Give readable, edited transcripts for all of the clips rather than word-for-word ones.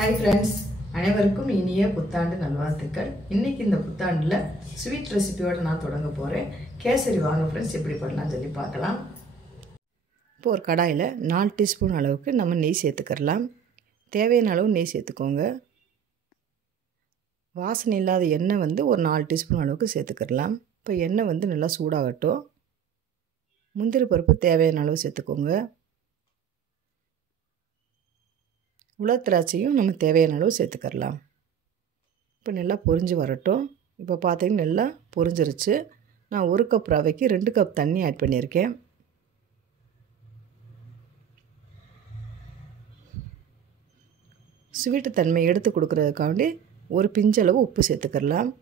Hi friends, அனைவருக்கும் இனிய புத்தாண்டு நல்வாழ்த்துக்கள். இன்றைக்கி இந்த புத்தாண்டில் ஸ்வீட் ரெசிபியோடு நான் தொடங்க போகிறேன். கேசரி வாங்க ஃப்ரெண்ட்ஸ், எப்படி பண்ணலாம்னு சொல்லி பார்க்கலாம். இப்போ ஒரு கடாயில் 4 டீஸ்பூன் அளவுக்கு நம்ம நெய் சேர்த்துக்கலாம். தேவையான அளவு நெய் சேர்த்துக்கோங்க. வாசனை இல்லாத எண்ணெய் ஒரு 4 டீஸ்பூன் அளவுக்கு சேர்த்துக்கலாம். இப்போ எண்ணெய் நல்லா சூடாகட்டும். முந்திரி பருப்பு தேவையான அளவு சேர்த்துக்கோங்க. உலர்திராட்சையும் நம்ம தேவையான அளவு சேர்த்துக்கலாம். இப்போ நல்லா பொரிஞ்சு வரட்டும். இப்போ பார்த்தீங்கன்னா நல்லா பொரிஞ்சிருச்சு. நான் 1 கப் ரவைக்கு 2 கப் தண்ணி ஆட் பண்ணியிருக்கேன். ஸ்வீட்டு தன்மை எடுத்து கொடுக்குறதுக்காண்டி ஒரு பிஞ்சளவு உப்பு சேர்த்துக்கலாம்.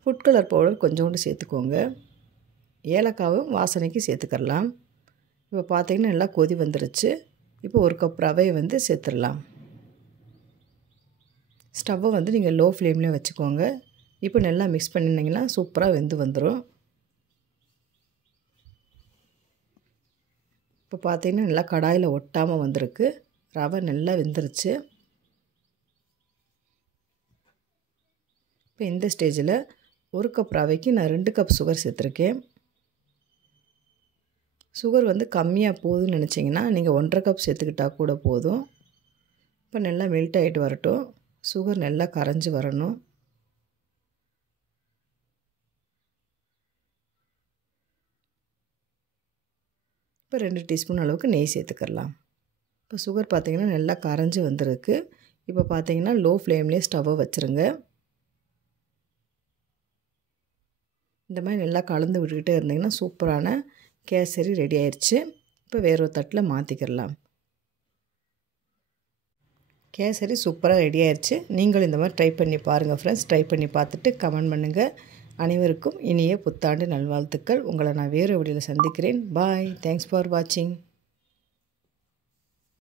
ஃபுட் கலர் பவுடர் கொஞ்சோண்டு சேர்த்துக்கோங்க. ஏலக்காவும் வாசனைக்கு சேர்த்துக்கலாம். இப்போ பார்த்தீங்கன்னா நல்லா கொதி வந்துருச்சு. இப்போ 1 கப் ரவையை சேர்த்துடலாம். ஸ்டவ்வை நீங்கள் லோ ஃப்ளேம்லேயே வச்சுக்கோங்க. இப்போ நல்லா மிக்ஸ் பண்ணினீங்கன்னா சூப்பராக வெந்து வந்துடும். இப்போ பார்த்தீங்கன்னா நல்லா கடாயில் ஒட்டாமல் வந்திருக்கு. ரவை நல்லா வெந்துருச்சு. இப்போ இந்த ஸ்டேஜில் 1 கப் ரவைக்கு நான் 2 கப் சுகர் சேர்த்துருக்கேன். சுகர் கம்மியாக போகுதுன்னு நினச்சிங்கன்னா நீங்கள் 1.5 கப் சேர்த்துக்கிட்டால் கூட போதும். இப்போ நல்லா மெல்ட் ஆகிட்டு வரட்டும். சுகர் நல்லா கரைஞ்சி வரணும். இப்போ 2 டீஸ்பூன் அளவுக்கு நெய் சேர்த்துக்கலாம். இப்போ சுகர் பார்த்திங்கன்னா நல்லா கரைஞ்சி வந்திருக்கு. இப்போ பார்த்திங்கன்னா லோ ஃப்ளேம்லேயே ஸ்டவ்வை வச்சுருங்க. இந்த மாதிரி நல்லா கலந்து விட்டுக்கிட்டே இருந்தீங்கன்னா சூப்பரான கேசரி ரெடி ஆயிடுச்சு. இப்போ வேற ஒரு தட்டில் மாற்றிக்கிடலாம். கேசரி சூப்பராக ரெடி ஆயிடுச்சு. நீங்களும் இந்த மாதிரி ட்ரை பண்ணி பாருங்கள் ஃப்ரெண்ட்ஸ். ட்ரை பண்ணி பார்த்துட்டு கமெண்ட் பண்ணுங்கள். அனைவருக்கும் இனிய புத்தாண்டு நல்வாழ்த்துக்கள். உங்களை நான் வேறு வீடியோவில் சந்திக்கிறேன். பாய். தேங்க்ஸ் ஃபார் வாட்சிங்.